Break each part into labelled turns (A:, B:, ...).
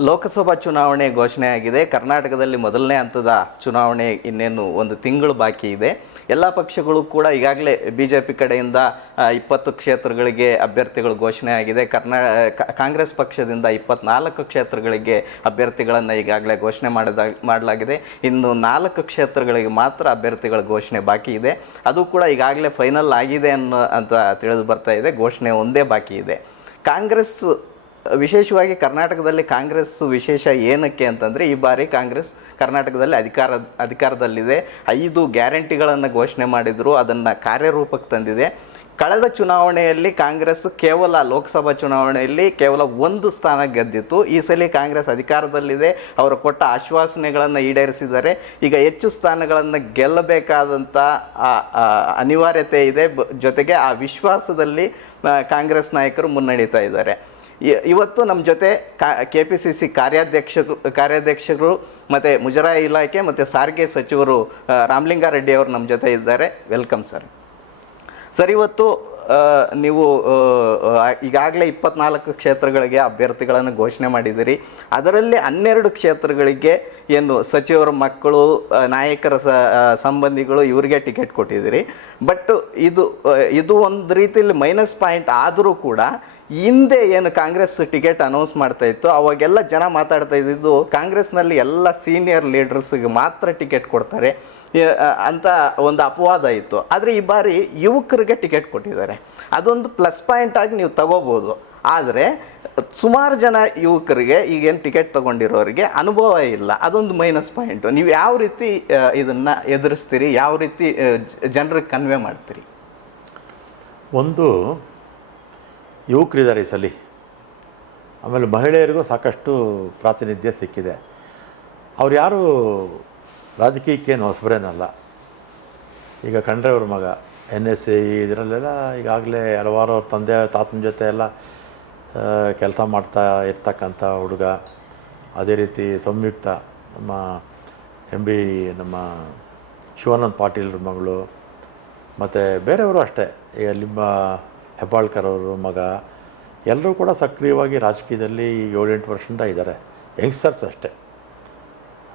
A: ಲೋಕಸಭಾ ಚುನಾವಣೆ ಘೋಷಣೆಯಾಗಿದೆ. ಕರ್ನಾಟಕದಲ್ಲಿ ಮೊದಲನೇ ಹಂತದ ಚುನಾವಣೆ ಇನ್ನೇನು ಒಂದು ತಿಂಗಳು ಬಾಕಿ ಇದೆ. ಎಲ್ಲ ಪಕ್ಷಗಳು ಕೂಡ ಈಗಾಗಲೇ ಬಿ ಜೆ ಪಿ ಕಡೆಯಿಂದ ಇಪ್ಪತ್ತು ಕ್ಷೇತ್ರಗಳಿಗೆ ಅಭ್ಯರ್ಥಿಗಳು ಘೋಷಣೆ ಆಗಿದೆ ಕರ್ನಾ ಕಾಂಗ್ರೆಸ್ ಪಕ್ಷದಿಂದ ಇಪ್ಪತ್ನಾಲ್ಕು ಕ್ಷೇತ್ರಗಳಿಗೆ ಅಭ್ಯರ್ಥಿಗಳನ್ನು ಈಗಾಗಲೇ ಘೋಷಣೆ ಮಾಡಿದ, ಮಾಡಲಾಗಿದೆ. ಇನ್ನು ನಾಲ್ಕು ಕ್ಷೇತ್ರಗಳಿಗೆ ಮಾತ್ರ ಅಭ್ಯರ್ಥಿಗಳ ಘೋಷಣೆ ಬಾಕಿ ಇದೆ. ಅದು ಕೂಡ ಈಗಾಗಲೇ ಫೈನಲ್ ಆಗಿದೆ ಅನ್ನೋ ಅಂತ ತಿಳಿದು ಬರ್ತಾ ಇದೆ. ಘೋಷಣೆ ಒಂದೇ ಬಾಕಿ ಇದೆ. ಕಾಂಗ್ರೆಸ್ ವಿಶೇಷವಾಗಿ ಕರ್ನಾಟಕದಲ್ಲಿ ಕಾಂಗ್ರೆಸ್ ವಿಶೇಷ ಏನಕ್ಕೆ ಅಂತಂದರೆ, ಈ ಬಾರಿ ಕಾಂಗ್ರೆಸ್ ಕರ್ನಾಟಕದಲ್ಲಿ ಅಧಿಕಾರ, ಅಧಿಕಾರದಲ್ಲಿದೆ. ಐದು ಗ್ಯಾರಂಟಿಗಳನ್ನು ಘೋಷಣೆ ಮಾಡಿದರು, ಅದನ್ನು ಕಾರ್ಯರೂಪಕ್ಕೆ ತಂದಿದೆ. ಕಳೆದ ಚುನಾವಣೆಯಲ್ಲಿ ಕಾಂಗ್ರೆಸ್ ಕೇವಲ ಲೋಕಸಭಾ ಚುನಾವಣೆಯಲ್ಲಿ ಕೇವಲ ಒಂದು ಸ್ಥಾನ ಗೆದ್ದಿತ್ತು. ಈ ಸಲ ಕಾಂಗ್ರೆಸ್ ಅಧಿಕಾರದಲ್ಲಿದೆ. ಅವರು ಕೊಟ್ಟ ಆಶ್ವಾಸನೆಗಳನ್ನು ಈಡೇರಿಸಿದ್ದಾರೆ. ಈಗ ಹೆಚ್ಚು ಸ್ಥಾನಗಳನ್ನು ಗೆಲ್ಲಬೇಕಾದಂಥ ಅನಿವಾರ್ಯತೆ ಇದೆ. ಜೊತೆಗೆ ಆ ವಿಶ್ವಾಸದಲ್ಲಿ ಕಾಂಗ್ರೆಸ್ ನಾಯಕರು ಮುನ್ನಡೀತಾ ಇದ್ದಾರೆ. ಇವತ್ತು ನಮ್ಮ ಜೊತೆ ಕೆ ಪಿ ಸಿ ಸಿ ಕಾರ್ಯಾಧ್ಯಕ್ಷರು ಕಾರ್ಯಾಧ್ಯಕ್ಷರು ಮತ್ತು ಮುಜರಾಯಿ ಇಲಾಖೆ ಮತ್ತು ಸಾರಿಗೆ ಸಚಿವರು ರಾಮಲಿಂಗಾರೆಡ್ಡಿ ಅವರು ನಮ್ಮ ಜೊತೆ ಇದ್ದಾರೆ. Welcome sir. ಸರ್, ಇವತ್ತು ನೀವು ಈಗಾಗಲೇ ಇಪ್ಪತ್ನಾಲ್ಕು ಕ್ಷೇತ್ರಗಳಿಗೆ ಅಭ್ಯರ್ಥಿಗಳನ್ನು ಘೋಷಣೆ ಮಾಡಿದ್ದೀರಿ. ಅದರಲ್ಲಿ ಹನ್ನೆರಡು ಕ್ಷೇತ್ರಗಳಿಗೆ ಏನು ಸಚಿವರ, ಮಕ್ಕಳು ನಾಯಕರ ಸ ಸಂಬಂಧಿಗಳು ಇವರಿಗೆ ಟಿಕೆಟ್ ಕೊಟ್ಟಿದ್ದೀರಿ. ಬಟ್ ಇದು ಇದು ಒಂದು ರೀತಿಯಲ್ಲಿ ಮೈನಸ್ ಪಾಯಿಂಟ್ ಆದರೂ ಕೂಡ ಹಿಂದೆ ಏನು ಕಾಂಗ್ರೆಸ್ ಟಿಕೆಟ್ ಅನೌನ್ಸ್ ಮಾಡ್ತಾ ಇತ್ತು, ಅವಾಗೆಲ್ಲ ಜನ ಮಾತಾಡ್ತಾ ಇದ್ದಿದ್ದು ಕಾಂಗ್ರೆಸ್ನಲ್ಲಿ ಎಲ್ಲ ಸೀನಿಯರ್ ಲೀಡರ್ಸ್ಗೆ ಮಾತ್ರ ಟಿಕೆಟ್ ಕೊಡ್ತಾರೆ. ಅಂತ ಒಂದು ಅಪವಾದ ಇತ್ತು. ಆದರೆ ಈ ಬಾರಿ ಯುವಕರಿಗೆ ಟಿಕೆಟ್ ಕೊಟ್ಟಿದ್ದಾರೆ. ಅದೊಂದು ಪ್ಲಸ್ ಪಾಯಿಂಟ್ ಆಗಿ ನೀವು ತಗೋಬೋದು. ಆದರೆ ಸುಮಾರು ಜನ ಯುವಕರಿಗೆ ಈಗೇನು ಟಿಕೆಟ್ ತಗೊಂಡಿರೋರಿಗೆ ಅನುಭವ ಇಲ್ಲ. ಅದೊಂದು ಮೈನಸ್ ಪಾಯಿಂಟು. ನೀವು ಯಾವ ರೀತಿ ಇದನ್ನು ಎದುರಿಸ್ತೀರಿ? ಯಾವ ರೀತಿ ಜನರಿಗೆ ಕನ್ವೆ ಮಾಡ್ತೀರಿ?
B: ಒಂದು ಯುವಕರಿದ್ದಾರೆ ಈ ಸಲ. ಆಮೇಲೆ ಮಹಿಳೆಯರಿಗೂ ಸಾಕಷ್ಟು ಪ್ರಾತಿನಿಧ್ಯ ಸಿಕ್ಕಿದೆ. ಅವ್ರು ಯಾರು ರಾಜಕೀಯಕ್ಕೇನು ಹೊಸಬರೇನಲ್ಲ. ಈಗ ಖಂಡ್ರೆಯವ್ರ ಮಗ, ಎನ್ ಎಸ್ ಎ, ಇದರಲ್ಲೆಲ್ಲ ಈಗಾಗಲೇ ಹಲವಾರು ಅವ್ರ ತಂದೆ, ತಾತನ ಜೊತೆ ಎಲ್ಲ ಕೆಲಸ ಮಾಡ್ತಾ ಇರ್ತಕ್ಕಂಥ ಹುಡುಗ. ಅದೇ ರೀತಿ ಸಂಯುಕ್ತ, ನಮ್ಮ ಎಂ ಬಿ, ನಮ್ಮ ಶಿವಾನಂದ್ ಪಾಟೀಲ್ರ ಮಗಳು. ಮತ್ತು ಬೇರೆಯವರು ಅಷ್ಟೇ. ಈಗ ನಿಮ್ಮ ಹೆಬ್ಬಾಳ್ಕರ್ ಅವರು ಮಗ, ಎಲ್ಲರೂ ಕೂಡ ಸಕ್ರಿಯವಾಗಿ ರಾಜಕೀಯದಲ್ಲಿ ಏಳೆಂಟು ವರ್ಷದಿಂದ ಇದ್ದಾರೆ. ಯಂಗ್ಸ್ಟರ್ಸ್ ಅಷ್ಟೇ.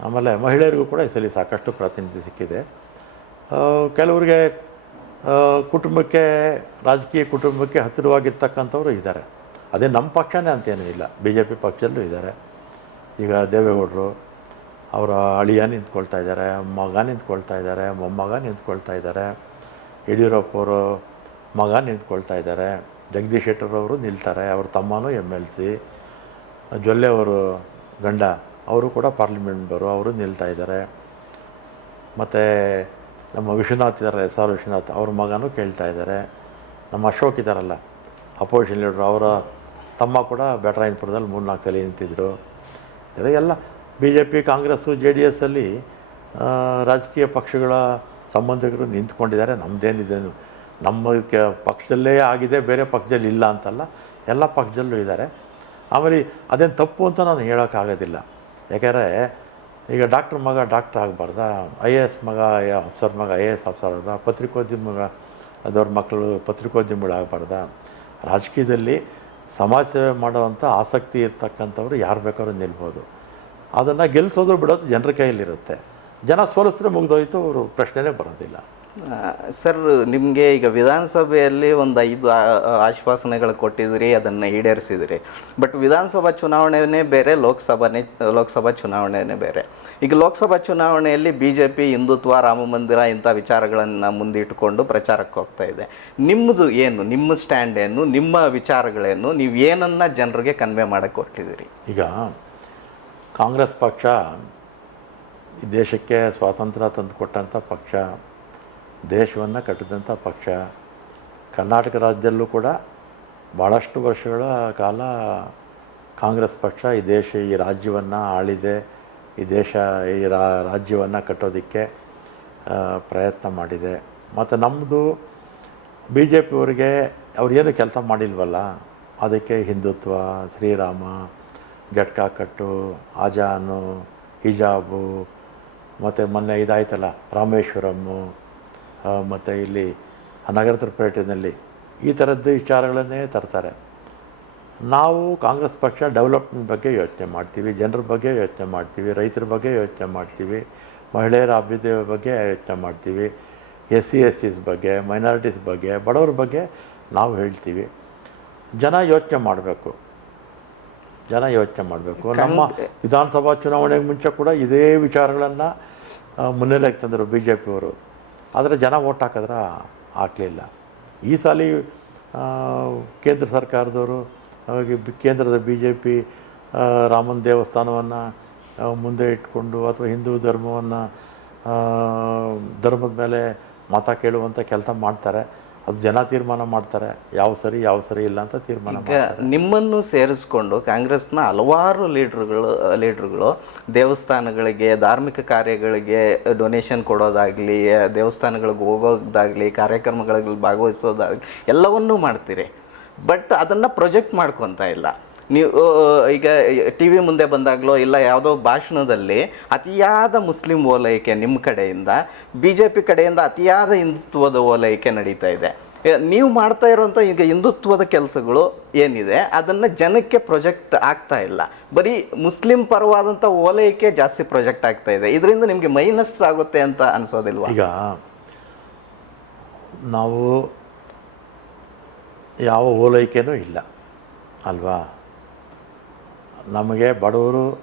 B: ಆಮೇಲೆ ಮಹಿಳೆಯರಿಗೂ ಕೂಡ ಈ ಸಲ ಸಾಕಷ್ಟು ಪ್ರಾತಿನಿಧ್ಯ ಸಿಕ್ಕಿದೆ. ಕೆಲವರಿಗೆ ಕುಟುಂಬಕ್ಕೆ, ರಾಜಕೀಯ ಕುಟುಂಬಕ್ಕೆ ಹತ್ತಿರವಾಗಿರ್ತಕ್ಕಂಥವ್ರು ಇದ್ದಾರೆ. ಅದೇ ನಮ್ಮ ಪಕ್ಷನೇ ಅಂತೇನೂ ಇಲ್ಲ. ಬಿ ಜೆ ಪಿ ಪಕ್ಷದಲ್ಲೂ ಇದ್ದಾರೆ. ಈಗ ದೇವೇಗೌಡರು, ಅವರ ಅಳಿಯ ನಿಂತ್ಕೊಳ್ತಾ ಇದ್ದಾರೆ, ಮಗ ನಿಂತ್ಕೊಳ್ತಾ ಇದ್ದಾರೆ, ಮೊಮ್ಮಗ ನಿಂತ್ಕೊಳ್ತಾ ಇದ್ದಾರೆ. ಯಡಿಯೂರಪ್ಪ ಅವರು ಮಗ ನಿಂತ್ಕೊಳ್ತಾ ಇದ್ದಾರೆ. ಜಗದೀಶ್ ಶೆಟ್ಟರ್ ಅವರು ನಿಲ್ತಾರೆ. ಅವ್ರ ತಮ್ಮನೂ ಎಂ ಎಲ್ ಸಿ ಜೊಲ್ಲೆ ಅವರು ಗಂಡ, ಅವರು ಕೂಡ ಪಾರ್ಲಿಮೆಂಟ್ ಮೆಂಬರು ಅವರು ನಿಲ್ತಾ ಇದ್ದಾರೆ. ಮತ್ತು ನಮ್ಮ ವಿಶ್ವನಾಥ್ ಇದ್ದಾರೆ, ಎಸ್ ಆರ್ ವಿಶ್ವನಾಥ್. ಅವ್ರ ಮಗನೂ ಕೇಳ್ತಾ ಇದ್ದಾರೆ. ನಮ್ಮ ಅಶೋಕ್ ಇದ್ದಾರಲ್ಲ ಅಪೋಸಿಷನ್ ಲೀಡ್ರು ಅವರ ತಮ್ಮ ಕೂಡ ಬ್ಯಾಟರಾಯನಪುರದಲ್ಲಿ ಮೂರು ನಾಲ್ಕು ಸಲ ನಿಂತಿದ್ದರು ಇದೆಲ್ಲ ಎಲ್ಲ B J P Congress J D ಎಸ್ಸಲ್ಲಿ ರಾಜಕೀಯ ಪಕ್ಷಗಳ ಸಂಬಂಧಿಕರು ನಿಂತ್ಕೊಂಡಿದ್ದಾರೆ. ನಮ್ಮದೇನಿದೇನು ನಮ್ಮ ಕೆ ಪಕ್ಷದಲ್ಲೇ ಆಗಿದೆ, ಬೇರೆ ಪಕ್ಷದಲ್ಲಿ ಇಲ್ಲ ಅಂತಲ್ಲ, ಎಲ್ಲ ಪಕ್ಷದಲ್ಲೂ ಇದ್ದಾರೆ. ಆಮೇಲೆ ಅದೇನು ತಪ್ಪು ಅಂತ ನಾನು ಹೇಳೋಕ್ಕಾಗೋದಿಲ್ಲ. ಯಾಕೆಂದರೆ ಈಗ ಡಾಕ್ಟ್ರ್ ಮಗ ಡಾಕ್ಟ್ರ್ ಆಗಬಾರ್ದ, ಐ ಎ ಎಸ್ ಮಗ, ಅಫ್ಸರ್ ಮಗ, ಐ ಎ ಎಸ್ ಅಫ್ಸರ್ ಆದ ಪತ್ರಿಕೋದ್ಯಮ ಅದವ್ರ ಮಕ್ಕಳು ಪತ್ರಿಕೋದ್ಯಮಿಗಳಾಗಬಾರ್ದ ರಾಜಕೀಯದಲ್ಲಿ ಸಮಾಜ ಸೇವೆ ಮಾಡುವಂಥ ಆಸಕ್ತಿ ಇರ್ತಕ್ಕಂಥವ್ರು ಯಾರು ಬೇಕಾದ್ರೂ ನಿಲ್ಬೋದು. ಅದನ್ನು ಗೆಲ್ಲಿಸೋದು ಬಿಡೋದು ಜನರ ಕೈಯಲ್ಲಿರುತ್ತೆ. ಜನ ಸೋಲಿಸಿದ್ರೆ ಮುಗಿದೋಯ್ತು, ಅವರು ಪ್ರಶ್ನೆನೇ ಬರೋದಿಲ್ಲ.
A: ಸರ್, ನಿಮಗೆ ಈಗ ವಿಧಾನಸಭೆಯಲ್ಲಿ ಒಂದು ಐದು ಆಶ್ವಾಸನೆಗಳು ಕೊಟ್ಟಿದ್ರಿ ಅದನ್ನು ಈಡೇರಿಸಿದಿರಿ ಬಟ್ ವಿಧಾನಸಭಾ ಚುನಾವಣೆನೇ ಬೇರೆ, ಲೋಕಸಭಾನೇ, ಲೋಕಸಭಾ ಚುನಾವಣೆನೇ ಬೇರೆ. ಈಗ ಲೋಕಸಭಾ ಚುನಾವಣೆಯಲ್ಲಿ B J P Hindutva, Ram Mandir ಇಂಥ ವಿಚಾರಗಳನ್ನು ಮುಂದಿಟ್ಟುಕೊಂಡು ಪ್ರಚಾರಕ್ಕೆ ಹೋಗ್ತಾ ಇದೆ. ನಿಮ್ಮದು ಏನು, ನಿಮ್ಮ ಸ್ಟ್ಯಾಂಡ್ ಏನು, ನಿಮ್ಮ ವಿಚಾರಗಳೇನು, ನೀವು ಏನನ್ನ ಜನರಿಗೆ ಕನ್ವೆ ಮಾಡೋಕ್ಕೆ ಹೊರಟಿದ್ದೀರಿ
B: ಈಗ ಕಾಂಗ್ರೆಸ್ ಪಕ್ಷ ಈ ದೇಶಕ್ಕೆ ಸ್ವಾತಂತ್ರ್ಯ ತಂದುಕೊಟ್ಟಂಥ ಪಕ್ಷ ದೇಶವನ್ನು ಕಟ್ಟಿದಂಥ ಪಕ್ಷ. ಕರ್ನಾಟಕ ರಾಜ್ಯದಲ್ಲೂ ಕೂಡ ಭಾಳಷ್ಟು ವರ್ಷಗಳ ಕಾಲ ಕಾಂಗ್ರೆಸ್ ಪಕ್ಷ ಈ ದೇಶ, ಈ ರಾಜ್ಯವನ್ನು ಆಳಿದೆ. ಈ ದೇಶ, ಈ ರಾಜ್ಯವನ್ನು ಕಟ್ಟೋದಕ್ಕೆ ಪ್ರಯತ್ನ ಮಾಡಿದೆ. ಮತ್ತು ನಮ್ಮದು ಬಿ ಜೆ ಪಿಯವರಿಗೆ ಅವ್ರೇನು ಕೆಲಸ ಮಾಡಿಲ್ವಲ್ಲ, ಅದಕ್ಕೆ ಹಿಂದುತ್ವ, ಶ್ರೀರಾಮ ಜಟ್ಕಾ ಕಟ್ಟು, ಆಜಾನು, ಹಿಜಾಬು, ಮತ್ತು ಮೊನ್ನೆ ಇದಾಯ್ತಲ್ಲ ರಾಮೇಶ್ವರಮ್ಮು ಮತ್ತು ಇಲ್ಲಿ ನಗರಪೇಟೆಯಲ್ಲಿ ಈ ಥರದ್ದು ವಿಚಾರಗಳನ್ನೇ ತರ್ತಾರೆ. ನಾವು ಕಾಂಗ್ರೆಸ್ ಪಕ್ಷ ಡೆವಲಪ್ಮೆಂಟ್ ಬಗ್ಗೆ ಯೋಚನೆ ಮಾಡ್ತೀವಿ ಜನರ ಬಗ್ಗೆ ಯೋಚನೆ ಮಾಡ್ತೀವಿ ರೈತರ ಬಗ್ಗೆ ಯೋಚನೆ ಮಾಡ್ತೀವಿ ಮಹಿಳೆಯರ ಅಭ್ಯುದಯ ಬಗ್ಗೆ ಯೋಚನೆ ಮಾಡ್ತೀವಿ ಎಸ್ ಸಿ ಎಸ್ ಟಿಸ್ ಬಗ್ಗೆ ಮೈನಾರಿಟೀಸ್ ಬಗ್ಗೆ ಬಡವ್ರ ಬಗ್ಗೆ ನಾವು ಹೇಳ್ತೀವಿ. ಜನ ಯೋಚನೆ ಮಾಡಬೇಕು. ಜನ ಯೋಚನೆ ಮಾಡಬೇಕು. ನಮ್ಮ ವಿಧಾನಸಭಾ ಚುನಾವಣೆಗೆ ಮುಂಚೆ ಕೂಡ ಇದೇ ವಿಚಾರಗಳನ್ನು ಮುನ್ನೆಲೆಗೆ ತಂದರು ಬಿ ಜೆ ಪಿಯವರು ಆದರೆ ಜನ ಓಟ್ ಹಾಕಿದ್ರೆ ಆಗಲಿಲ್ಲ ಈ ಸಲ ಕೇಂದ್ರ ಸರ್ಕಾರದವರು ಕೇಂದ್ರದ ಬಿ ಜೆ ಪಿ ರಾಮನ ದೇವಸ್ಥಾನವನ್ನು ಮುಂದೆ ಇಟ್ಕೊಂಡು ಅಥವಾ ಹಿಂದೂ ಧರ್ಮವನ್ನು ಧರ್ಮದ ಮೇಲೆ ಮತ ಕೇಳುವಂಥ ಕೆಲಸ ಮಾಡ್ತಾರೆ. ಅದು ಜನ ತೀರ್ಮಾನ ಮಾಡ್ತಾರೆ ಯಾವ ಸರಿ ಯಾವ ಸರಿ ಇಲ್ಲ ಅಂತ ತೀರ್ಮಾನ
A: ಈಗ ನಿಮ್ಮನ್ನು ಸೇರಿಸ್ಕೊಂಡು ಕಾಂಗ್ರೆಸ್ನ ಹಲವಾರು ಲೀಡ್ರುಗಳು ಲೀಡ್ರುಗಳು ದೇವಸ್ಥಾನಗಳಿಗೆ ಧಾರ್ಮಿಕ ಕಾರ್ಯಗಳಿಗೆ ಡೊನೇಷನ್ ಕೊಡೋದಾಗಲಿ ದೇವಸ್ಥಾನಗಳಿಗೆ ಹೋಗೋದಾಗಲಿ ಕಾರ್ಯಕ್ರಮಗಳಲ್ಲಿ ಭಾಗವಹಿಸೋದಾಗಲಿ ಎಲ್ಲವನ್ನೂ ಮಾಡ್ತೀರಿ. ಬಟ್ ಅದನ್ನು ಪ್ರೊಜೆಕ್ಟ್ ಮಾಡ್ಕೊತಾ ಇಲ್ಲ. ನೀವು ಈಗ ಟಿ ವಿ ಮುಂದೆ ಬಂದಾಗಲೋ ಇಲ್ಲ ಯಾವುದೋ ಭಾಷಣದಲ್ಲಿ ಅತಿಯಾದ ಮುಸ್ಲಿಂ ಓಲೈಕೆ ನಿಮ್ಮ ಕಡೆಯಿಂದ ಬಿ ಜೆ ಪಿ ಕಡೆಯಿಂದ ಅತಿಯಾದ ಹಿಂದುತ್ವದ ಓಲೈಕೆ ನಡೀತಾ ಇದೆ. ನೀವು ಮಾಡ್ತಾ ಇರುವಂಥ ಈಗ ಹಿಂದುತ್ವದ ಕೆಲಸಗಳು ಏನಿದೆ, ಅದನ್ನು ಜನಕ್ಕೆ ಪ್ರೊಜೆಕ್ಟ್ ಆಗ್ತಾ ಇಲ್ಲ. ಬರೀ ಮುಸ್ಲಿಂ ಪರವಾದಂಥ ಓಲೈಕೆ ಜಾಸ್ತಿ ಪ್ರೊಜೆಕ್ಟ್ ಆಗ್ತಾ ಇದೆ. ಇದರಿಂದ ನಿಮಗೆ ಮೈನಸ್ ಆಗುತ್ತೆ ಅಂತ ಅನಿಸೋದಿಲ್ವ?
B: ಈಗ ನಾವು ಯಾವ ಓಲೈಕೆನೂ ಇಲ್ಲ, ಅಲ್ವಾ? ನಮಗೆ ಬಡವರು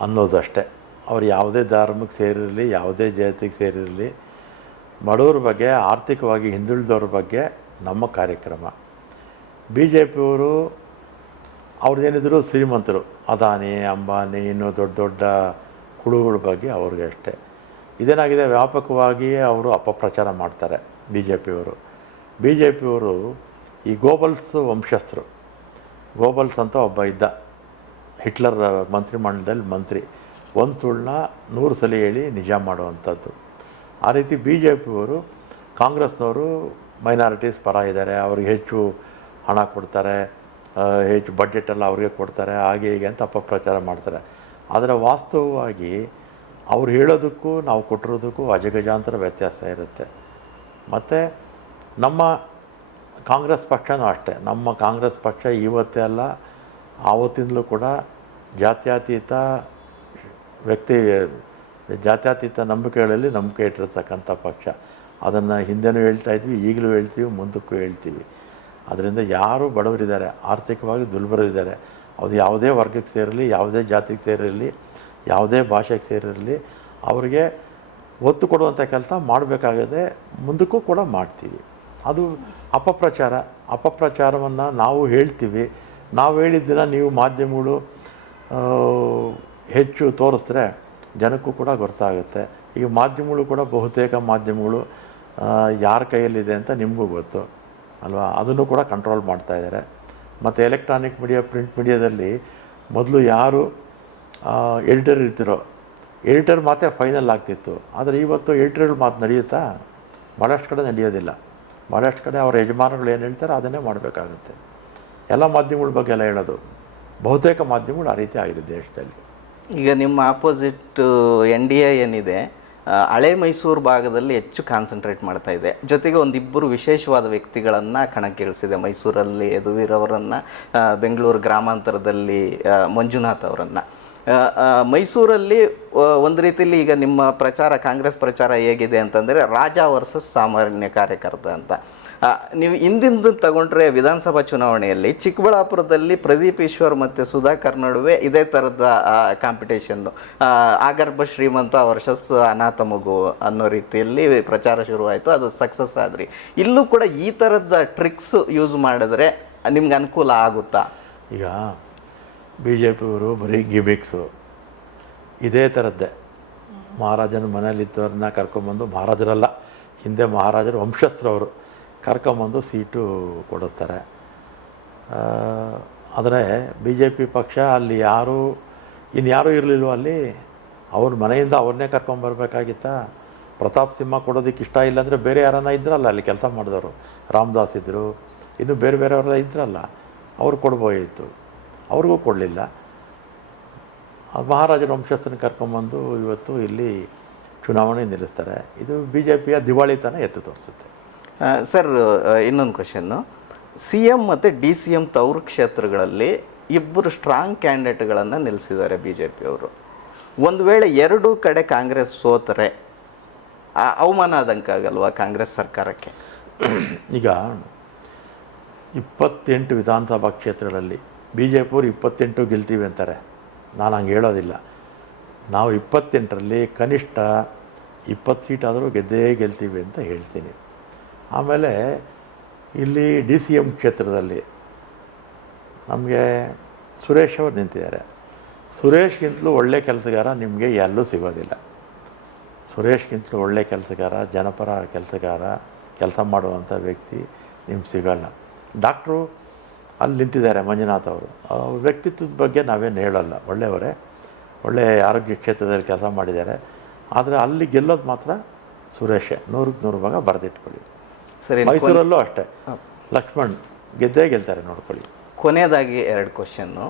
B: ಅನ್ನೋದಷ್ಟೇ. ಅವ್ರು ಯಾವುದೇ ಧರ್ಮಕ್ಕೆ ಸೇರಿರಲಿ, ಯಾವುದೇ ಜಾತಿಗೆ ಸೇರಿರಲಿ, ಬಡವ್ರ ಬಗ್ಗೆ, ಆರ್ಥಿಕವಾಗಿ ಹಿಂದುಳಿದವ್ರ ಬಗ್ಗೆ ನಮ್ಮ ಕಾರ್ಯಕ್ರಮ. ಬಿ ಜೆ ಪಿಯವರು ಅವ್ರದ್ದೇನಿದ್ರು ಶ್ರೀಮಂತರು. ಅದಾನಿ, ಅಂಬಾನಿ, ಇನ್ನೂ ದೊಡ್ಡ ದೊಡ್ಡ ಕುಳುಗಳ ಬಗ್ಗೆ ಅವ್ರಿಗೆ ಅಷ್ಟೇ. ಇದೇನಾಗಿದೆ? ವ್ಯಾಪಕವಾಗಿ ಅವರು ಅಪಪ್ರಚಾರ ಮಾಡ್ತಾರೆ ಬಿ ಜೆ ಪಿಯವರು ಬಿ ಜೆ ಪಿಯವರು ಈ ಗೋಬಲ್ಸ್ ವಂಶಸ್ಥರು. ಗೋಬಲ್ಸ್ ಅಂತ ಒಬ್ಬ ಇದ್ದ. ಹಿಟ್ಲರ್ ಮಂತ್ರಿಮಂಡಲದಲ್ಲಿ ಮಂತ್ರಿ. ಒಂದು ಸುಳ್ಳನ್ನ ನೂರು ಸಲ ಹೇಳಿ ನಿಜ ಮಾಡುವಂಥದ್ದು. ಆ ರೀತಿ ಬಿ ಜೆ ಪಿಯವರು ಕಾಂಗ್ರೆಸ್ನವರು ಮೈನಾರಿಟೀಸ್ ಪರ ಇದ್ದಾರೆ. ಅವ್ರಿಗೆ ಹೆಚ್ಚು ಹಣ ಕೊಡ್ತಾರೆ. ಹೆಚ್ಚು ಬಡ್ಜೆಟೆಲ್ಲ ಅವ್ರಿಗೆ ಕೊಡ್ತಾರೆ. ಹಾಗೆ ಹೀಗೆ ಅಂತ ಅಪಪ್ರಚಾರ ಮಾಡ್ತಾರೆ. ಆದರೆ ವಾಸ್ತವವಾಗಿ ಅವ್ರು ಹೇಳೋದಕ್ಕೂ ನಾವು ಕೊಟ್ಟಿರೋದಕ್ಕೂ ಅಜಗಜಾಂತರ ವ್ಯತ್ಯಾಸ ಇರುತ್ತೆ. ಮತ್ತು ನಮ್ಮ ಕಾಂಗ್ರೆಸ್ ಪಕ್ಷನೂ ಅಷ್ಟೇ. ನಮ್ಮ ಕಾಂಗ್ರೆಸ್ ಪಕ್ಷ ಇವತ್ತೇ ಅಲ್ಲ, ಆವತ್ತಿಂದಲೂ ಕೂಡ ಜಾತ್ಯತೀತ ವ್ಯಕ್ತಿ, ಜಾತ್ಯತೀತ ನಂಬಿಕೆಗಳಲ್ಲಿ ನಂಬಿಕೆ ಇಟ್ಟಿರ್ತಕ್ಕಂಥ ಪಕ್ಷ. ಅದನ್ನು ಹಿಂದೆನೂ ಹೇಳ್ತಾ ಇದ್ವಿ, ಈಗಲೂ ಹೇಳ್ತೀವಿ, ಮುಂದಕ್ಕೂ ಹೇಳ್ತೀವಿ. ಅದರಿಂದ ಯಾರು ಬಡವರಿದ್ದಾರೆ, ಆರ್ಥಿಕವಾಗಿ ದುರ್ಬಲರಿದ್ದಾರೆ ಅದು ಯಾವುದೇ ವರ್ಗಕ್ಕೆ ಸೇರಿರಲಿ, ಯಾವುದೇ ಜಾತಿಗೆ ಸೇರಿರಲಿ, ಯಾವುದೇ ಭಾಷೆಗೆ ಸೇರಿರಲಿ, ಅವರಿಗೆ ಒತ್ತು ಕೊಡುವಂಥ ಕೆಲಸ ಮಾಡಬೇಕಾಗದೆ ಮುಂದಕ್ಕೂ ಕೂಡ ಮಾಡ್ತೀವಿ. ಅದು ಅಪಪ್ರಚಾರ. ಅಪಪ್ರಚಾರವನ್ನು ನಾವು ಹೇಳ್ತೀವಿ. ನಾವು ಹೇಳಿದ್ದನ್ನು ನೀವು ಮಾಧ್ಯಮಗಳು ಹೆಚ್ಚು ತೋರಿಸಿದ್ರೆ ಜನಕ್ಕೂ ಕೂಡ ಗೊತ್ತಾಗುತ್ತೆ. ಈ ಮಾಧ್ಯಮಗಳು ಕೂಡ ಬಹುತೇಕ ಮಾಧ್ಯಮಗಳು ಯಾರ ಕೈಯಲ್ಲಿದೆ ಅಂತ ನಿಮಗೂ ಗೊತ್ತು, ಅಲ್ವಾ? ಅದನ್ನು ಕೂಡ ಕಂಟ್ರೋಲ್ ಮಾಡ್ತಾ ಇದ್ದಾರೆ. ಮತ್ತು ಎಲೆಕ್ಟ್ರಾನಿಕ್ ಮೀಡಿಯಾ ಪ್ರಿಂಟ್ ಮೀಡಿಯಾದಲ್ಲಿ ಮೊದಲು ಯಾರು ಎಡಿಟರ್ ಇರ್ತಿರೋ ಎಡಿಟರ್ ಮಾತೇ ಫೈನಲ್ ಆಗ್ತಿತ್ತು. ಆದರೆ ಇವತ್ತು ಎಡಿಟರ್ಗಳು ಮಾತು ನಡೆಯುತ್ತಾ? ಭಾಳಷ್ಟು ಕಡೆ ನಡೆಯೋದಿಲ್ಲ. ಭಾಳಷ್ಟು ಕಡೆ ಅವರ ಯಜಮಾನಗಳು ಏನು ಹೇಳ್ತಾರೋ ಅದನ್ನೇ ಮಾಡಬೇಕಾಗುತ್ತೆ. ಎಲ್ಲ ಮಾಧ್ಯಮಗಳ ಬಗ್ಗೆ ಎಲ್ಲ ಹೇಳೋದು. ಬಹುತೇಕ ಮಾಧ್ಯಮಗಳು ಆ ರೀತಿ ಆಗಿದೆ ದೇಶದಲ್ಲಿ.
A: ಈಗ ನಿಮ್ಮ ಆಪೋಸಿಟ್ ಎನ್ ಡಿ ಎ ಏನಿದೆ ಹಳೆ ಮೈಸೂರು ಭಾಗದಲ್ಲಿ ಹೆಚ್ಚು ಕಾನ್ಸಂಟ್ರೇಟ್ ಮಾಡ್ತಾ ಇದೆ. ಜೊತೆಗೆ ಒಂದಿಬ್ಬರು ವಿಶೇಷವಾದ ವ್ಯಕ್ತಿಗಳನ್ನು ಕಣಕ್ಕಿಳಿಸಿದೆ. ಮೈಸೂರಲ್ಲಿ ಯದುವೀರವರನ್ನು ಬೆಂಗಳೂರು ಗ್ರಾಮಾಂತರದಲ್ಲಿ ಮಂಜುನಾಥ್ ಅವರನ್ನು. ಮೈಸೂರಲ್ಲಿ ಒಂದು ರೀತಿಯಲ್ಲಿ ಈಗ ನಿಮ್ಮ ಪ್ರಚಾರ, ಕಾಂಗ್ರೆಸ್ ಪ್ರಚಾರ ಹೇಗಿದೆ ಅಂತಂದರೆ ರಾಜ ವರ್ಸಸ್ ಸಾಮಾನ್ಯ ಕಾರ್ಯಕರ್ತ ಅಂತ. ನೀವು ಹಿಂದಿಂದು ತಗೊಂಡ್ರೆ ವಿಧಾನಸಭಾ ಚುನಾವಣೆಯಲ್ಲಿ ಚಿಕ್ಕಬಳ್ಳಾಪುರದಲ್ಲಿ ಪ್ರದೀಪ್ ಈಶ್ವರ್ ಮತ್ತು ಸುಧಾಕರ್ ನಡುವೆ ಇದೇ ಥರದ ಕಾಂಪಿಟೇಷನ್ನು ಆಗರ್ಭ ಶ್ರೀಮಂತ ವರ್ಷಸ್ ಅನಾಥ ಮಗು ಅನ್ನೋ ರೀತಿಯಲ್ಲಿ ಪ್ರಚಾರ ಶುರುವಾಯಿತು, ಅದು ಸಕ್ಸಸ್ ಆದ್ರಿ. ಇಲ್ಲೂ ಕೂಡ ಈ ಥರದ ಟ್ರಿಕ್ಸ್ ಯೂಸ್ ಮಾಡಿದ್ರೆ ನಿಮ್ಗೆ ಅನುಕೂಲ ಆಗುತ್ತಾ?
B: ಈಗ ಬಿ ಜೆ ಪಿಯವರು ಬರೀ ಗಿಬಿಕ್ಸು ಇದೇ ಥರದ್ದೇ ಮಹಾರಾಜನ ಮನೇಲಿದ್ದವ್ರನ್ನ ಕರ್ಕೊಂಬಂದು ಮಹಾರಾಜರಲ್ಲ, ಹಿಂದೆ ಮಹಾರಾಜರು ವಂಶಸ್ಥರವರು. ಕರ್ಕೊಂಬಂದು ಸೀಟು ಕೊಡಿಸ್ತಾರೆ. ಆದರೆ ಬಿ ಜೆ ಪಿ ಪಕ್ಷ ಅಲ್ಲಿ ಯಾರು ಇನ್ಯಾರೂ ಇರಲಿಲ್ವ ಅಲ್ಲಿ ಅವ್ರ ಮನೆಯಿಂದ ಅವ್ರನ್ನೇ ಕರ್ಕೊಂಬರ್ಬೇಕಾಗಿತ್ತ ಪ್ರತಾಪ್ ಸಿಂಹ ಕೊಡೋದಕ್ಕೆ ಇಷ್ಟ ಇಲ್ಲ ಅಂದರೆ ಬೇರೆ ಯಾರನ್ನ ಇದ್ರಲ್ಲ ಅಲ್ಲಿ ಕೆಲಸ ಮಾಡಿದವರು. ರಾಮದಾಸ್ ಇದ್ದರು ಇನ್ನು ಬೇರೆ ಬೇರೆಯವರೆಲ್ಲ ಇದ್ರಲ್ಲ, ಅವ್ರು ಕೊಡ್ಬೋಯಿತ್ತು. ಅವ್ರಿಗೂ ಕೊಡಲಿಲ್ಲ. ಮಹಾರಾಜರ ವಂಶಸ್ಥನ ಕರ್ಕೊಂಬಂದು ಇವತ್ತು ಇಲ್ಲಿ ಚುನಾವಣೆ ನಿಲ್ಲಿಸ್ತಾರೆ. ಇದು ಬಿ ಜೆ ಪಿಯ ದಿವಾಳಿತನ ಎತ್ತು ತೋರಿಸುತ್ತೆ.
A: ಸರ್ ಇನ್ನೊಂದು ಕ್ವಶನ್ನು ಸಿ ಎಂ ಮತ್ತು ಡಿ ಸಿ ಎಂ ತವರು ಕ್ಷೇತ್ರಗಳಲ್ಲಿ ಇಬ್ಬರು ಸ್ಟ್ರಾಂಗ್ ಕ್ಯಾಂಡಿಡೇಟ್ಗಳನ್ನು ನಿಲ್ಲಿಸಿದ್ದಾರೆ ಬಿ ಜೆ ಪಿಯವರು ಒಂದು ವೇಳೆ ಎರಡೂ ಕಡೆ ಕಾಂಗ್ರೆಸ್ ಸೋತರೆ ಅವಮಾನ ಆದಂಕಾಗಲ್ವಾ ಕಾಂಗ್ರೆಸ್ ಸರ್ಕಾರಕ್ಕೆ?
B: ಈಗ ಇಪ್ಪತ್ತೆಂಟು ವಿಧಾನಸಭಾ ಕ್ಷೇತ್ರಗಳಲ್ಲಿ ಬಿ ಜೆ ಪಿಯವರು ಇಪ್ಪತ್ತೆಂಟು ಗೆಲ್ತೀವಿ ಅಂತಾರೆ. ನಾನು ಹಂಗೆ ಹೇಳೋದಿಲ್ಲ. ನಾವು ಇಪ್ಪತ್ತೆಂಟರಲ್ಲಿ ಕನಿಷ್ಠ ಇಪ್ಪತ್ತು ಸೀಟಾದರೂ ಗೆದ್ದೇ ಗೆಲ್ತೀವಿ ಅಂತ ಹೇಳ್ತೀನಿ. ಆಮೇಲೆ ಇಲ್ಲಿ ಡಿ ಸಿ ಎಂ ಕ್ಷೇತ್ರದಲ್ಲಿ ನಮಗೆ ಸುರೇಶ್ ಅವರು ನಿಂತಿದ್ದಾರೆ. ಸುರೇಶ್ಗಿಂತಲೂ ಒಳ್ಳೆ ಕೆಲಸಗಾರ ನಿಮಗೆ ಎಲ್ಲೂ ಸಿಗೋದಿಲ್ಲ. ಸುರೇಶ್ಗಿಂತಲೂ ಒಳ್ಳೆ ಕೆಲಸಗಾರ, ಜನಪರ ಕೆಲಸಗಾರ, ಕೆಲಸ ಮಾಡುವಂಥ ವ್ಯಕ್ತಿ ನಿಮ್ಗೆ ಸಿಗೋಲ್ಲ. ಡಾಕ್ಟ್ರು ಅಲ್ಲಿ ನಿಂತಿದ್ದಾರೆ ಮಂಜುನಾಥ್ ಅವರು. ಅವ್ರ ವ್ಯಕ್ತಿತ್ವದ ಬಗ್ಗೆ ನಾವೇನು ಹೇಳೋಲ್ಲ. ಒಳ್ಳೆಯವರೇ. ಒಳ್ಳೆಯ ಆರೋಗ್ಯ ಕ್ಷೇತ್ರದಲ್ಲಿ ಕೆಲಸ ಮಾಡಿದ್ದಾರೆ. ಆದರೆ ಅಲ್ಲಿ ಗೆಲ್ಲೋದು ಮಾತ್ರ ಸುರೇಶೆ. ನೂರಕ್ಕೆ ನೂರು ಭಾಗ ಬರೆದಿಟ್ಕೊಳ್ಳಿ.
A: ಸರಿ
B: ಮೈಸೂರಲ್ಲೂ ಅಷ್ಟೇ. ಲಕ್ಷ್ಮಣ್ ಗೆದ್ದೇ ಗೆಲ್ತಾರೆ ನೋಡ್ಕೊಳ್ಳಿ.
A: ಕೊನೆಯದಾಗಿ ಎರಡು ಕ್ವಶನ್ನು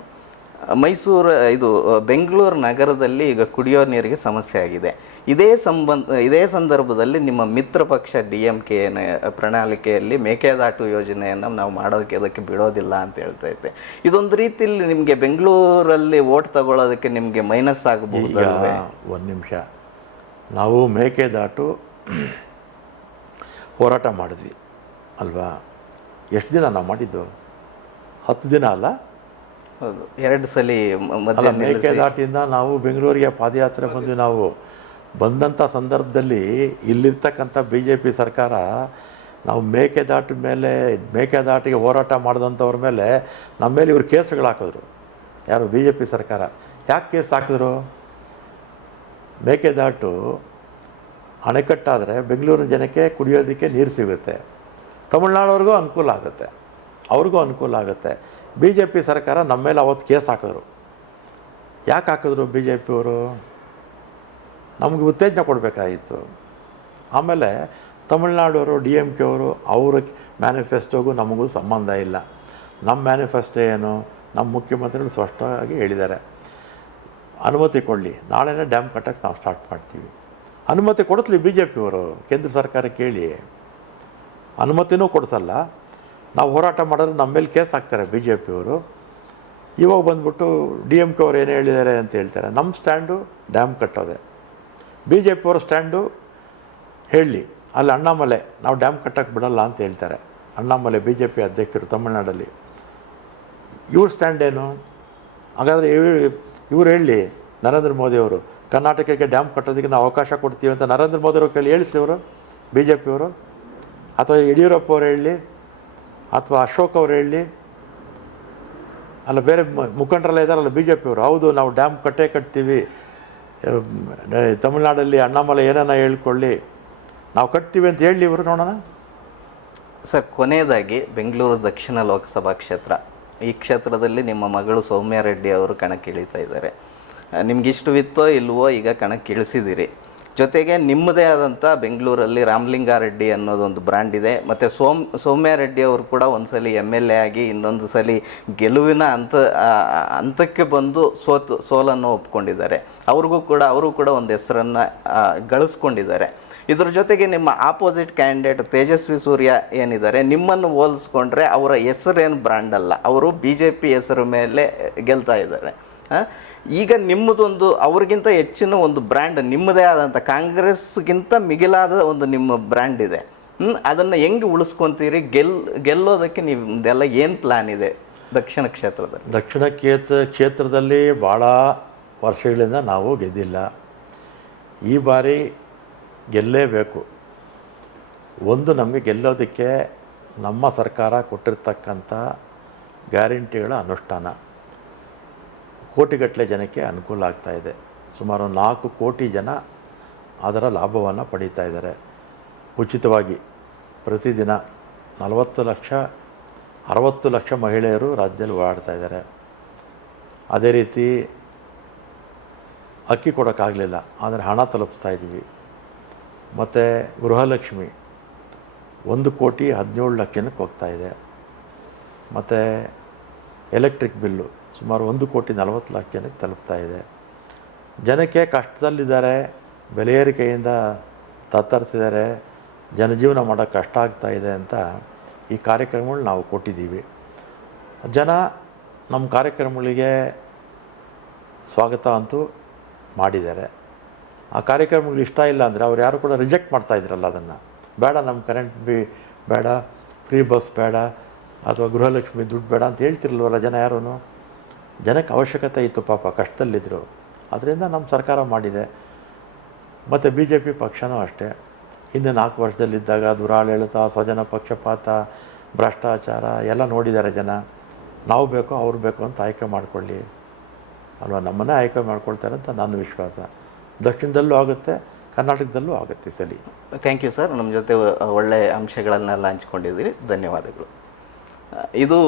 A: ಮೈಸೂರು ಇದು ಬೆಂಗಳೂರು ನಗರದಲ್ಲಿ ಈಗ ಕುಡಿಯೋ ನೀರಿಗೆ ಸಮಸ್ಯೆ ಆಗಿದೆ. ಇದೇ ಸಂಬಂಧ ಇದೇ ಸಂದರ್ಭದಲ್ಲಿ ನಿಮ್ಮ ಮಿತ್ರ ಪಕ್ಷ ಡಿ ಎಂ ಕೆ ಪ್ರಣಾಳಿಕೆಯಲ್ಲಿ ಮೇಕೆದಾಟು ಯೋಜನೆಯನ್ನು ನಾವು ಮಾಡೋದಕ್ಕೆ ಅದಕ್ಕೆ ಬಿಡೋದಿಲ್ಲ ಅಂತ ಹೇಳ್ತಾ ಇದ್ದೆ. ಇದೊಂದು ರೀತಿಯಲ್ಲಿ ನಿಮಗೆ ಬೆಂಗಳೂರಲ್ಲಿ ಓಟ್ ತಗೊಳ್ಳೋದಕ್ಕೆ ನಿಮಗೆ ಮೈನಸ್ ಆಗಬಹುದು
B: ಒಂದು ನಿಮಿಷ. ನಾವು ಮೇಕೆದಾಟು ಹೋರಾಟ ಮಾಡಿದ್ವಿ ಅಲ್ವಾ? ಎಷ್ಟು ದಿನ ನಾವು ಮಾಡಿದ್ದು? ಹತ್ತು ದಿನ ಅಲ್ಲ?
A: ಹೌದು ಎರಡು ಸಲ
B: ಮೇಕೆದಾಟಿಂದ ನಾವು ಬೆಂಗಳೂರಿಗೆ ಪಾದಯಾತ್ರೆ ಬಂದ್ವಿ ನಾವು. ಬಂದಂಥ ಸಂದರ್ಭದಲ್ಲಿ ಇಲ್ಲಿರ್ತಕ್ಕಂಥ ಬಿ ಜೆ ಪಿ ಸರ್ಕಾರ ನಾವು ಮೇಕೆದಾಟು ಮೇಲೆ ಮೇಕೆದಾಟಿಗೆ ಹೋರಾಟ ಮಾಡಿದಂಥವ್ರ ಮೇಲೆ ನಮ್ಮ ಮೇಲೆ ಇವರು ಕೇಸುಗಳು ಹಾಕಿದ್ರು. ಯಾರು? ಬಿ ಜೆ ಪಿ ಸರ್ಕಾರ. ಯಾಕೆ ಕೇಸ್ ಹಾಕಿದ್ರು? ಮೇಕೆದಾಟು ಅಣೆಕಟ್ಟಾದರೆ ಬೆಂಗಳೂರಿನ ಜನಕ್ಕೆ ಕುಡಿಯೋದಕ್ಕೆ ನೀರು ಸಿಗುತ್ತೆ. ತಮಿಳ್ನಾಡವ್ರಿಗೂ ಅನುಕೂಲ ಆಗುತ್ತೆ. ಅವ್ರಿಗೂ ಅನುಕೂಲ ಆಗುತ್ತೆ. ಬಿ ಜೆ ಪಿ ಸರ್ಕಾರ ನಮ್ಮ ಮೇಲೆ ಅವತ್ತು ಕೇಸ್ ಹಾಕಿದ್ರು. ಯಾಕೆ ಹಾಕಿದ್ರು ಬಿ ಜೆ ಪಿಯವರು ನಮಗೆ ಉತ್ತೇಜನ ಕೊಡಬೇಕಾಗಿತ್ತು. ಆಮೇಲೆ ತಮಿಳ್ನಾಡವರು, ಡಿ ಎಂ ಕೆ ಅವರು, ಅವ್ರ ಮ್ಯಾನಿಫೆಸ್ಟೋಗೂ ನಮಗೂ ಸಂಬಂಧ ಇಲ್ಲ. ನಮ್ಮ ಮ್ಯಾನಿಫೆಸ್ಟೋ ಏನು? ನಮ್ಮ ಮುಖ್ಯಮಂತ್ರಿಗಳು ಸ್ಪಷ್ಟವಾಗಿ ಹೇಳಿದ್ದಾರೆ. ಅನುಮತಿ ಕೊಡಲಿ. ನಾಳೆನೇ ಡ್ಯಾಮ್ ಕಟ್ಟಕ್ಕೆ ನಾವು ಸ್ಟಾರ್ಟ್ ಮಾಡ್ತೀವಿ. ಅನುಮತಿ ಕೊಡಿಸ್ಲಿ ಬಿ ಜೆ ಪಿಯವರು ಕೇಂದ್ರ ಸರ್ಕಾರ ಕೇಳಿ. ಅನುಮತಿನೂ ಕೊಡಿಸಲ್ಲ. ನಾವು ಹೋರಾಟ ಮಾಡಿದ್ರೆ ನಮ್ಮ ಮೇಲೆ ಕೇಸ್ ಹಾಕ್ತಾರೆ ಬಿ ಜೆ ಪಿಯವರು ಇವಾಗ ಬಂದ್ಬಿಟ್ಟು ಡಿ ಎಂ ಕೆ ಅವ್ರು ಏನು ಹೇಳಿದ್ದಾರೆ ಅಂತ ಹೇಳ್ತಾರೆ. ನಮ್ಮ ಸ್ಟ್ಯಾಂಡು ಡ್ಯಾಮ್ ಕಟ್ಟೋದೆ. ಬಿ ಜೆ ಪಿಯವ್ರ ಸ್ಟ್ಯಾಂಡು ಹೇಳಲಿ ಅಲ್ಲಿ ಅಣ್ಣಾಮಲೆ, ನಾವು ಡ್ಯಾಮ್ ಕಟ್ಟಕ್ಕೆ ಬಿಡಲ್ಲ ಅಂತ ಹೇಳ್ತಾರೆ. ಅಣ್ಣಾಮಲೆ ಬಿ ಜೆ ಪಿ ಅಧ್ಯಕ್ಷರು ತಮಿಳ್ನಾಡಲ್ಲಿ. ಇವ್ರ ಸ್ಟ್ಯಾಂಡ್ ಏನು? ಹಾಗಾದರೆ ಇವ್ರು ಹೇಳಿ, ನರೇಂದ್ರ ಮೋದಿಯವರು ಕರ್ನಾಟಕಕ್ಕೆ ಡ್ಯಾಮ್ ಕಟ್ಟೋದಕ್ಕೆ ನಾವು ಅವಕಾಶ ಕೊಡ್ತೀವಿ ಅಂತ ನರೇಂದ್ರ ಮೋದಿಯವರು ಕೇಳಿ ಹೇಳಿಸಿದವರು ಬಿ ಜೆ ಪಿಯವರು ಅಥವಾ ಯಡಿಯೂರಪ್ಪ ಅವರು ಹೇಳಿ, ಅಥವಾ ಅಶೋಕ್ ಅವರು ಹೇಳಿ, ಅಲ್ಲ ಬೇರೆ ಮುಖಂಡರೆಲ್ಲ ಇದ್ದಾರಲ್ಲ ಬಿ ಜೆ ಪಿಯವರು ಹೌದು ನಾವು ಡ್ಯಾಮ್ ಕಟ್ಟೇ ಕಟ್ತೀವಿ ತಮಿಳ್ನಾಡಲ್ಲಿ ಅಣ್ಣಾಮಲೆ ಏನಾನ ಹೇಳ್ಕೊಳ್ಳಿ, ನಾವು ಕಟ್ತೀವಿ ಅಂತ ಹೇಳಿ ಇವರು ನೋಡೋಣ.
A: ಸರ್, ಕೊನೆಯದಾಗಿ ಬೆಂಗಳೂರು ದಕ್ಷಿಣ ಲೋಕಸಭಾ ಕ್ಷೇತ್ರ. ಈ ಕ್ಷೇತ್ರದಲ್ಲಿ ನಿಮ್ಮ ಮಗಳು ಸೌಮ್ಯ ರೆಡ್ಡಿ ಅವರು ಕಣಕ್ಕಿಳಿತಾ ಇದ್ದಾರೆ. ನಿಮ್ಗೆ ಇಷ್ಟವಿತ್ತೋ ಇಲ್ವೋ ಈಗ ಕಣಕ್ಕೆ ಇಳಿಸಿದ್ದೀರಿ ಜೊತೆಗೆ ನಿಮ್ಮದೇ ಆದಂಥ ಬೆಂಗಳೂರಲ್ಲಿ ರಾಮಲಿಂಗಾರೆಡ್ಡಿ ಅನ್ನೋದೊಂದು ಬ್ರ್ಯಾಂಡ್ ಇದೆ. ಮತ್ತು ಸೋಮ್ ಸೌಮ್ಯ ರೆಡ್ಡಿ ಅವರು ಕೂಡ ಒಂದ್ಸಲಿ ಎಂ ಎಲ್ ಎ ಆಗಿ ಇನ್ನೊಂದು ಸಲ ಗೆಲುವಿನ ಆ, ಹಂತಕ್ಕೆ ಬಂದು ಸೋತು ಸೋಲನ್ನು ಒಪ್ಕೊಂಡಿದ್ದಾರೆ. ಅವ್ರಿಗೂ ಕೂಡ ಅವರು ಕೂಡ ಒಂದು ಹೆಸರನ್ನು ಗಳಿಸ್ಕೊಂಡಿದ್ದಾರೆ. ಇದ್ರ ಜೊತೆಗೆ ನಿಮ್ಮ ಆಪೋಸಿಟ್ ಕ್ಯಾಂಡಿಡೇಟ್ ತೇಜಸ್ವಿ ಸೂರ್ಯ ಏನಿದ್ದಾರೆ ನಿಮ್ಮನ್ನು ಹೋಲಿಸ್ಕೊಂಡ್ರೆ ಅವರ ಹೆಸರೇನು ಬ್ರ್ಯಾಂಡ್ ಅಲ್ಲ. ಅವರು ಬಿ ಜೆ ಪಿ ಹೆಸರು ಮೇಲೆ ಗೆಲ್ತಾ ಇದ್ದಾರೆ? ಈಗ ನಿಮ್ಮದೊಂದು ಅವ್ರಿಗಿಂತ ಹೆಚ್ಚಿನ ಒಂದು ಬ್ರ್ಯಾಂಡ್ ನಿಮ್ಮದೇ ಆದಂಥ ಕಾಂಗ್ರೆಸ್ಗಿಂತ ಮಿಗಿಲಾದ ಒಂದು ನಿಮ್ಮ ಬ್ರ್ಯಾಂಡ್ ಇದೆ? ಅದನ್ನು ಹೆಂಗೆ ಉಳಿಸ್ಕೊಂತೀರಿ? ಗೆಲ್, ಗೆಲ್ಲೋದಕ್ಕೆ ನಿಮ್ಮದೆಲ್ಲ ಏನು ಪ್ಲ್ಯಾನ್ ಇದೆ ದಕ್ಷಿಣ ಕ್ಷೇತ್ರದಲ್ಲಿ?
B: ದಕ್ಷಿಣ ಕ್ಷೇತ್ರ, ಕ್ಷೇತ್ರದಲ್ಲಿ ಭಾಳ ವರ್ಷಗಳಿಂದ ನಾವು ಗೆದ್ದಿಲ್ಲ. ಈ ಬಾರಿ ಗೆಲ್ಲೇಬೇಕು. ಒಂದು ನಮಗೆ ಗೆಲ್ಲೋದಕ್ಕೆ ನಮ್ಮ ಸರ್ಕಾರ ಕೊಟ್ಟಿರ್ತಕ್ಕಂಥ ಗ್ಯಾರಂಟಿಗಳ ಅನುಷ್ಠಾನ. ಕೋಟಿಗಟ್ಟಲೆ ಜನಕ್ಕೆ ಅನುಕೂಲ ಆಗ್ತಾ ಇದೆ. ಸುಮಾರು ನಾಲ್ಕು ಕೋಟಿ ಜನ ಅದರ ಲಾಭವನ್ನು ಪಡೀತಾ ಇದ್ದಾರೆ. ಉಚಿತವಾಗಿ ಪ್ರತಿದಿನ ನಲವತ್ತು ಲಕ್ಷ, ಅರವತ್ತು ಲಕ್ಷ ಮಹಿಳೆಯರು ರಾಜ್ಯದಲ್ಲಿ ಓಡಾಡ್ತಾ ಇದ್ದಾರೆ. ಅದೇ ರೀತಿ ಅಕ್ಕಿ ಕೊಡೋಕ್ಕಾಗಲಿಲ್ಲ ಆದರೆ ಹಣ ತಲುಪಿಸ್ತಾ ಇದ್ದೀವಿ. ಮತ್ತು ಗೃಹಲಕ್ಷ್ಮಿ ಒಂದು ಕೋಟಿ ಹದಿನೇಳು ಲಕ್ಷಕ್ಕೆ ಹೋಗ್ತಾ ಇದೆ. ಮತ್ತು ಎಲೆಕ್ಟ್ರಿಕ್ ಬಿಲ್ಲು ಸುಮಾರು ಒಂದು ಕೋಟಿ ನಲವತ್ತು ಲಕ್ಷ ಜನಕ್ಕೆ ತಲುಪ್ತಾ ಇದೆ. ಜನಕ್ಕೆ ಕಷ್ಟದಲ್ಲಿದ್ದಾರೆ, ಬೆಲೆ ಏರಿಕೆಯಿಂದ ತತ್ತರಿಸಿದ್ದಾರೆ, ಜನಜೀವನ ಮಾಡೋಕ್ಕೆ ಕಷ್ಟ ಆಗ್ತಾ ಇದೆ ಅಂತ ಈ ಕಾರ್ಯಕ್ರಮಗಳು ನಾವು ಕೊಟ್ಟಿದ್ದೀವಿ. ಜನ ನಮ್ಮ ಕಾರ್ಯಕ್ರಮಗಳಿಗೆ ಸ್ವಾಗತ ಅಂತೂ ಮಾಡಿದ್ದಾರೆ. ಆ ಕಾರ್ಯಕ್ರಮಗಳು ಇಷ್ಟ ಇಲ್ಲ ಅಂದರೆ ಅವ್ರು ಯಾರು ಕೂಡ ರಿಜೆಕ್ಟ್ ಮಾಡ್ತಾ ಇದ್ರಲ್ಲ ಅದನ್ನು. ಬೇಡ ನಮ್ಮ ಕರೆಂಟ್ ಬಿ ಬೇಡ ಫ್ರೀ ಬಸ್ ಬೇಡ, ಅಥವಾ ಗೃಹಲಕ್ಷ್ಮಿ ದುಡ್ಡು ಬೇಡ ಅಂತ ಹೇಳ್ತಿರ್ಲ್ವಲ್ಲ ಜನ ಯಾರೂ ಜನಕ್ಕೆ ಅವಶ್ಯಕತೆ ಇತ್ತು ಪಾಪ ಕಷ್ಟದಲ್ಲಿದ್ದರು ಅದರಿಂದ ನಮ್ಮ ಸರ್ಕಾರ ಮಾಡಿದೆ. ಮತ್ತು ಬಿ ಜೆ ಪಿ ಪಕ್ಷನೂ ಅಷ್ಟೇ. ಹಿಂದೆ ನಾಲ್ಕು ವರ್ಷದಲ್ಲಿದ್ದಾಗ ದುರಾಡಳಿತ ಸ್ವಜನ ಪಕ್ಷಪಾತ, ಭ್ರಷ್ಟಾಚಾರ ಎಲ್ಲ ನೋಡಿದ್ದಾರೆ ಜನ. ನಾವು ಬೇಕೋ ಅವ್ರು ಬೇಕು ಅಂತ ಆಯ್ಕೆ ಮಾಡಿಕೊಳ್ಳಿ. ಅಲ್ವಾ? ನಮ್ಮನ್ನೇ ಆಯ್ಕೆ ಮಾಡ್ಕೊಳ್ತಾರೆ ಅಂತ ನನ್ನ ವಿಶ್ವಾಸ. ದಕ್ಷಿಣದಲ್ಲೂ ಆಗುತ್ತೆ, ಕರ್ನಾಟಕದಲ್ಲೂ ಆಗುತ್ತೆ ಸರಿ
A: ಥ್ಯಾಂಕ್ ಯು ಸರ್ ನಮ್ಮ ಜೊತೆ ಒಳ್ಳೆಯ ಒಳ್ಳೆ ಅಂಶಗಳನ್ನೆಲ್ಲ ಹಂಚ್ಕೊಂಡಿದ್ದೀರಿ. ಧನ್ಯವಾದಗಳು. ಇದು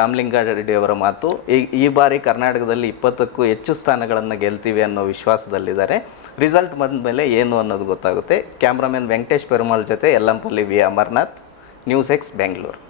A: ರಾಮಲಿಂಗಾರೆಡ್ಡಿ ಅವರ ಮಾತು. ಈ ಈ ಬಾರಿ ಕರ್ನಾಟಕದಲ್ಲಿ ಇಪ್ಪತ್ತಕ್ಕೂ ಹೆಚ್ಚು ಸ್ಥಾನಗಳನ್ನು ಗೆಲ್ತೀವಿ ಅನ್ನೋ ವಿಶ್ವಾಸದಲ್ಲಿದ್ದಾರೆ. ರಿಸಲ್ಟ್ ಬಂದ ಮೇಲೆ ಏನು ಅನ್ನೋದು ಗೊತ್ತಾಗುತ್ತೆ. ಕ್ಯಾಮ್ರಾಮನ್ ವೆಂಕಟೇಶ್ ಪೆರುಮಾಳ್ ಜೊತೆ Yallampalli V amaranth. News X Bengaluru.